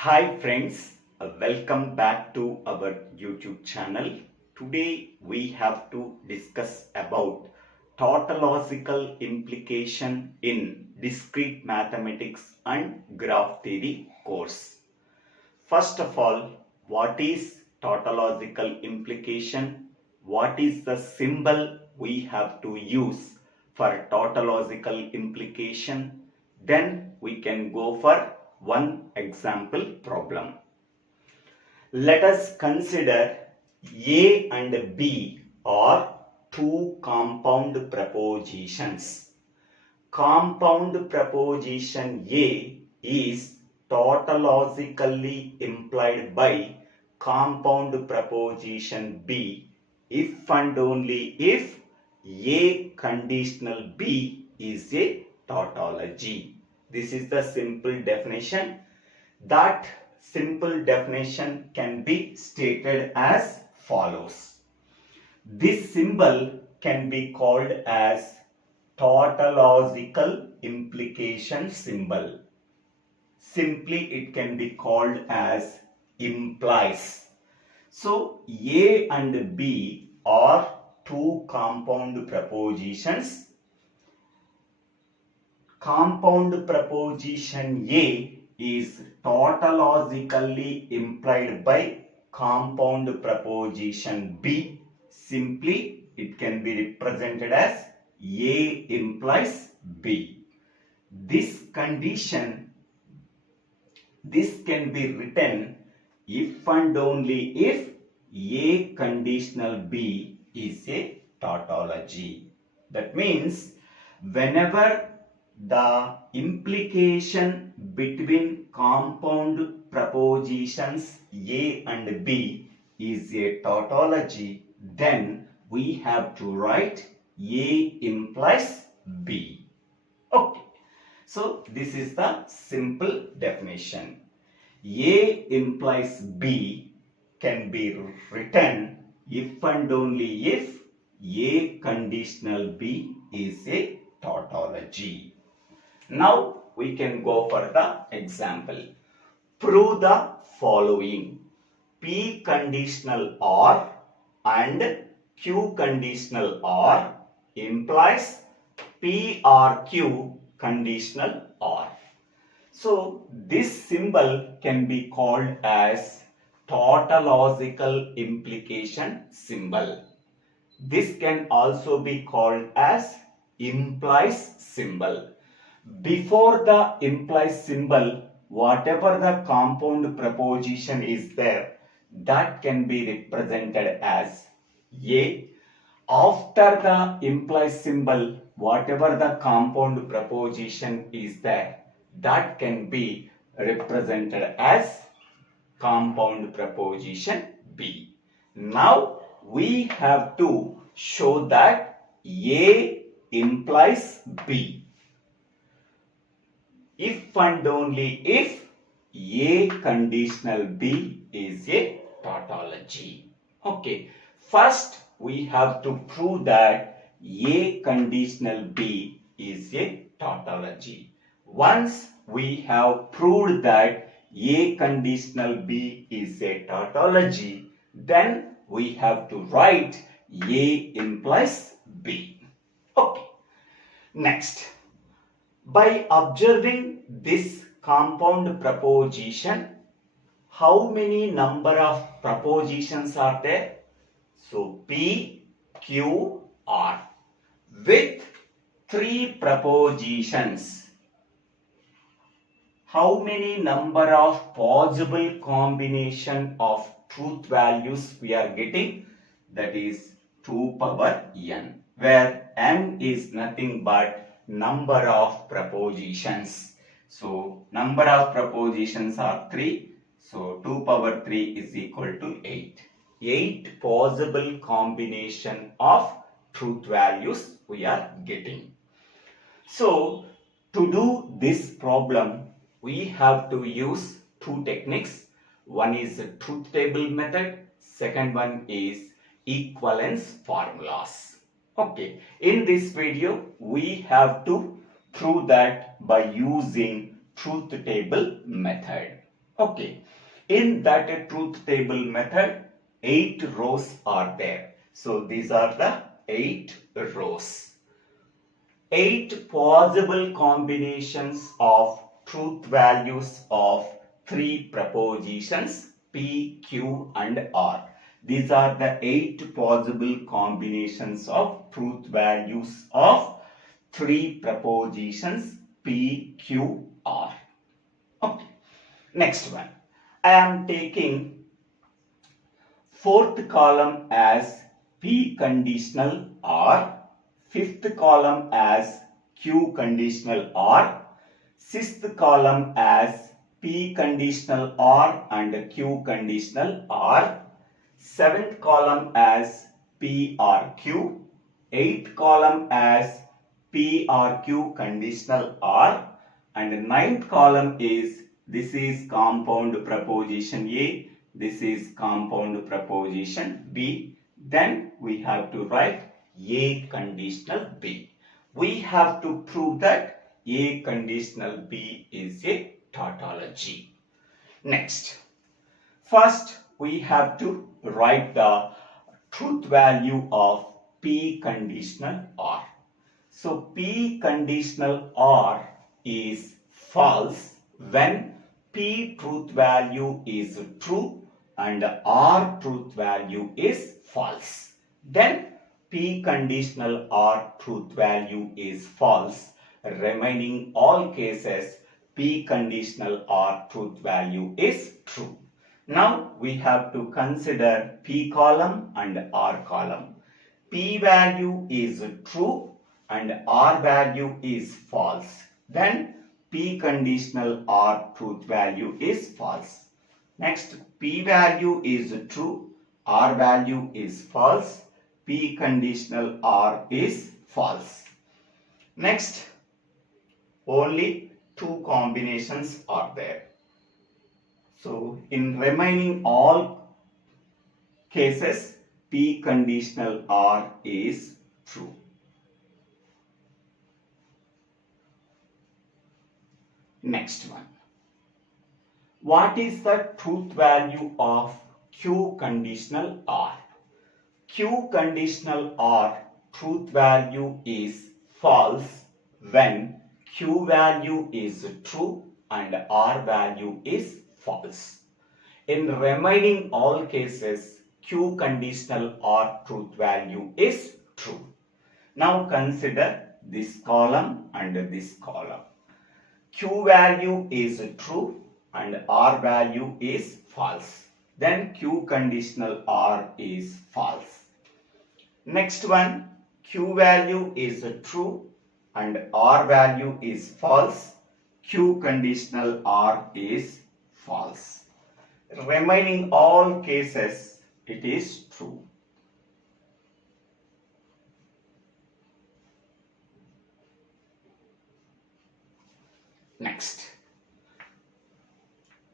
Hi friends, welcome back to our YouTube channel. Today we have to discuss about tautological implication in discrete mathematics and graph theory course. First of all, what is tautological implication? What is the symbol we have to use for tautological implication? Then we can go for one example problem. Let us consider A and B are two compound propositions. Compound proposition A is tautologically implied by compound proposition B if and only if A conditional B is a tautology. This is the simple definition. That simple definition can be stated as follows. This symbol can be called as tautological implication symbol. Simply it can be called as implies. So A and B are two compound propositions. Compound proposition A is tautologically implied by compound proposition B. Simply it can be represented as A implies B. This can be written if and only if A conditional B is a tautology. That means whenever the implication between compound propositions A and B is a tautology, then we have to write A implies B. Okay. So this is the simple definition. A implies B can be written if and only if A conditional B is a tautology. Now we can go for the example. Prove the following. P conditional R and Q conditional R implies PRQ conditional R. So this symbol can be called as tautological implication symbol. This can also be called as implies symbol. Before the implies symbol, whatever the compound proposition is there, that can be represented as A. After the implies symbol, whatever the compound proposition is there, that can be represented as compound proposition B. Now we have to show that A implies B. If and only if A conditional B is a tautology. Okay. First we have to prove that A conditional B is a tautology. Once we have proved that A conditional B is a tautology, then we have to write A implies B. Okay. Next, by observing this compound proposition, how many number of propositions are there? So P, Q, R with three propositions. How many number of possible combination of truth values we are getting? That is 2 power n, where n is nothing but number of propositions. So number of propositions are 3. So 2 power 3 is equal to 8. 8 possible combination of truth values we are getting. So to do this problem, we have to use two techniques. One is the truth table method. Second one is equivalence formulas. Okay. In this video, we have to prove that by using truth table method. Okay, in that truth table method, 8 rows are there. So these are the 8 rows. 8 possible combinations of truth values of 3 propositions P, Q and R. These are the 8 possible combinations of truth values of 3 propositions P, Q, R. Okay. Next one. I am taking fourth column as P conditional R, fifth column as Q conditional R, sixth column as P conditional R and Q conditional R, seventh column as PRQ, eighth column as PRQ conditional R, and ninth column is this is compound proposition A, this is compound proposition B. Then we have to write A conditional B. We have to prove that A conditional B is a tautology. Next, first we have to write the truth value of P conditional R. So P conditional R is false when P truth value is true and R truth value is false. Then P conditional R truth value is false. Remaining all cases, P conditional R truth value is true. Now we have to consider P column and R column. P value is true and R value is false. Then P conditional R truth value is false. Next, P value is true, R value is false, P conditional R is false. Next, only 2 combinations are there. So, in remaining all cases, P conditional R is true. Next one. What is the truth value of Q conditional R? Q conditional R truth value is false when Q value is true and R value is false. In remaining all cases, Q conditional R truth value is true. Now consider this column and this column. Q value is true and R value is false. Then Q conditional R is false. Next one, Q value is true and R value is false. Q conditional R is false. Remaining all cases, it is true. Next,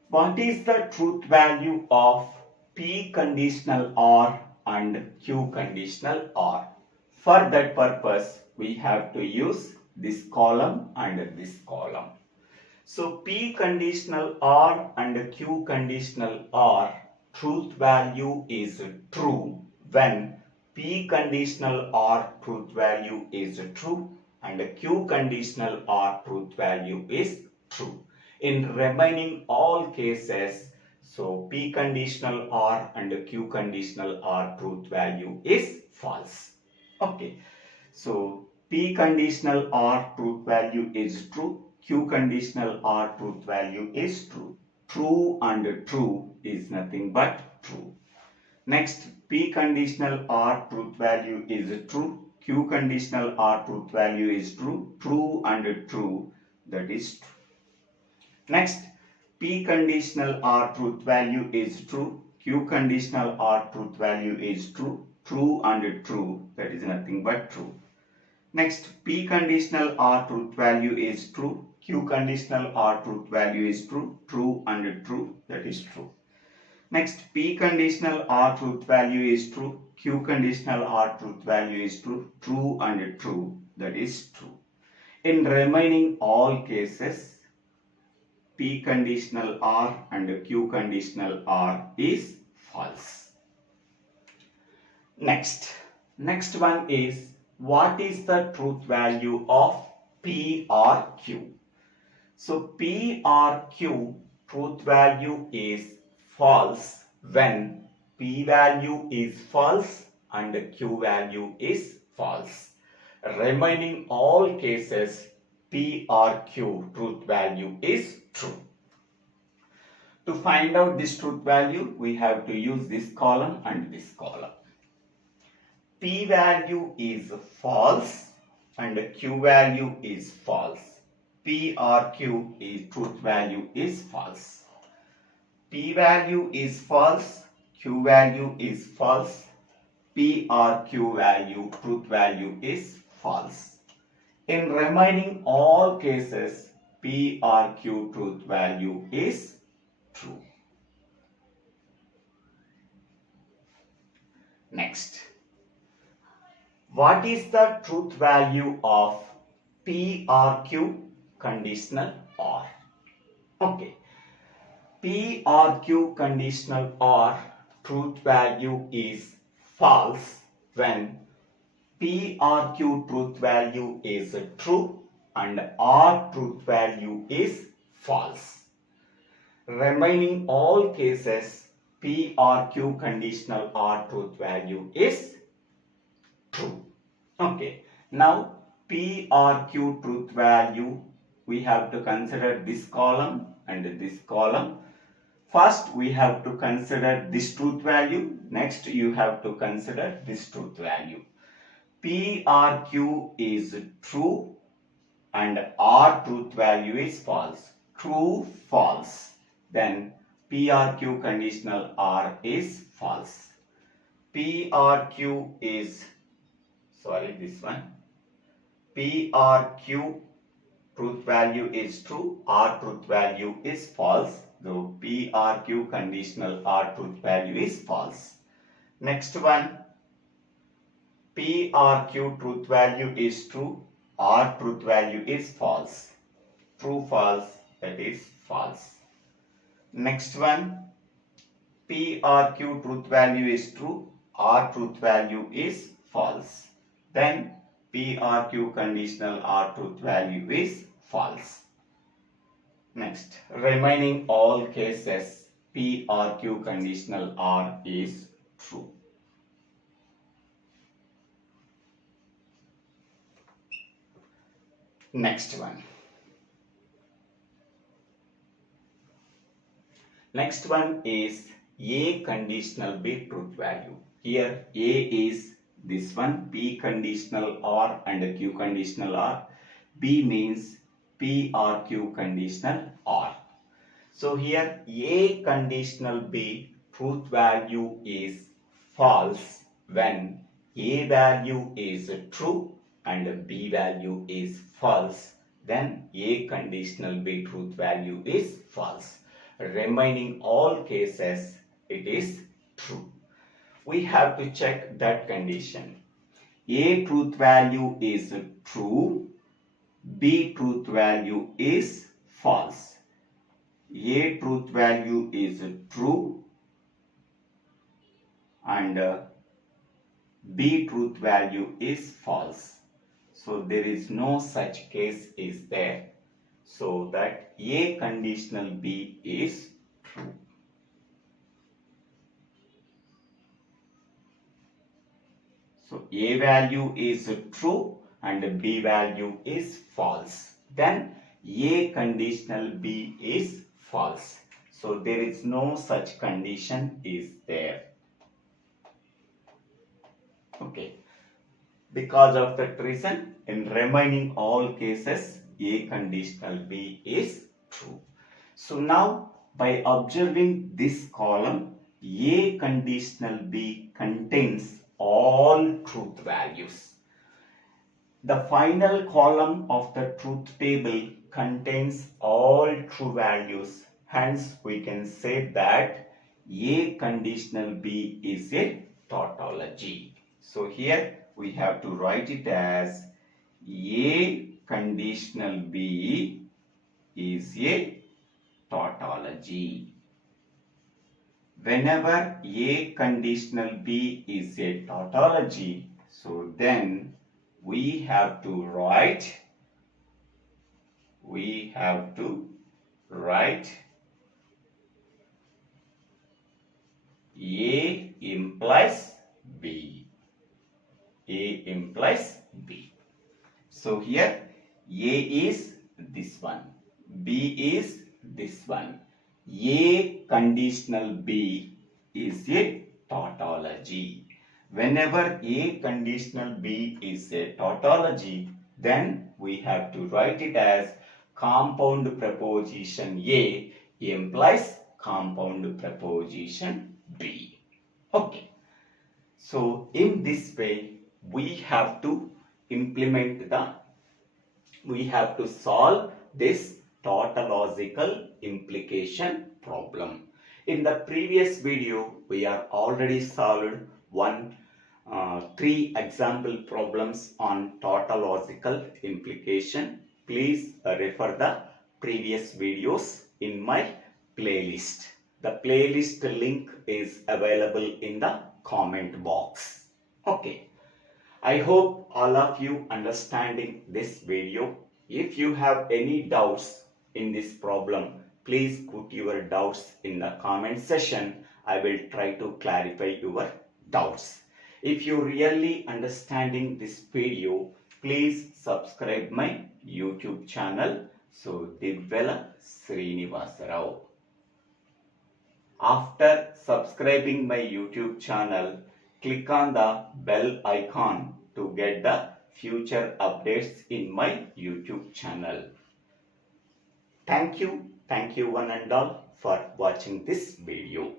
what is the truth value of P conditional R and Q conditional R? For that purpose, we have to use this column and this column. So P conditional R and Q conditional R truth value is true when P conditional R truth value is true and Q conditional R truth value is true. In remaining all cases, so P conditional R and Q conditional R truth value is false. Okay, so P conditional R truth value is true, Q conditional R truth value is true. True and true is nothing but true. Next, P conditional R truth value is true, Q conditional R truth value is true, true and true, that is true. Next, P conditional R truth value is true, Q conditional R truth value is true, true and true, that is nothing but true. Next, P conditional R truth value is true, Q conditional R truth value is true, true and true, that is true. Next, P conditional R truth value is true, Q conditional R truth value is true, true and true, that is true. In remaining all cases, P conditional R and Q conditional R is false. Next one is, what is the truth value of P or Q? So P or Q truth value is false when P value is false and Q value is false. Remaining all cases, P or Q truth value is true. To find out this truth value, we have to use this column and this column. P value is false and Q value is false. P or Q is truth value is false. P value is false, Q value is false. P or Q value truth value is false. In remaining all cases, P or Q truth value is true. Next, what is the truth value of P or Q conditional OR? Okay, P or Q conditional OR truth value is false when P or Q truth value is true and R truth value is false. Remaining all cases, P or Q conditional OR truth value is true. Okay, now P or Q truth value, we have to consider this column and this column. First, we have to consider this truth value. Next, you have to consider this truth value. P or Q is true and R truth value is false. True, false. Then P or Q conditional R is false. P or Q is, this one. P or Q truth value is true, R truth value is false. So P or Q conditional R truth value is false. Next one, P or Q truth value is true, R truth value is false. True, false, that is false. Next one, P or Q truth value is true, R truth value is false. Then P or Q conditional R truth value is false. Next, remaining all cases, P or Q conditional R is true. Next one. Next one is A conditional B truth value. Here A is this one, P conditional R and Q conditional R. B means P or Q conditional R. So here A conditional B truth value is false when A value is true and B value is false. Then A conditional B truth value is false. Remaining all cases, it is true. We have to check that condition. A truth value is true, B truth value is false. A truth value is true and B truth value is false. So there is no such case is there. So that A conditional B is true. So A value is true and B value is false. Then A conditional B is false. So there is no such condition is there. Okay. Because of that reason, in remaining all cases, A conditional B is true. So now, by observing this column, A conditional B contains all truth values. The final column of the truth table contains all true values. Hence, we can say that A conditional B is a tautology. So here we have to write it as A conditional B is a tautology. Whenever A conditional B is a tautology, so then we have to write A implies B. A implies B. So here A is this one, B is this one. A conditional B is a tautology. Whenever A conditional B is a tautology, then we have to write it as compound preposition A implies compound preposition B. Okay. So in this way, we have to solve this tautological implication problem. In the previous video, we have already solved three example problems on tautological implication. Please refer the previous videos in my playlist. The playlist link is available in the comment box. Okay. I hope all of you understanding this video. If you have any doubts in this problem, please put your doubts in the comment section. I will try to clarify your doubts. If you really understanding this video, please subscribe my YouTube channel. So Divvela Srinivasa Rao. After subscribing my YouTube channel, click on the bell icon to get the future updates in my YouTube channel. Thank you one and all for watching this video.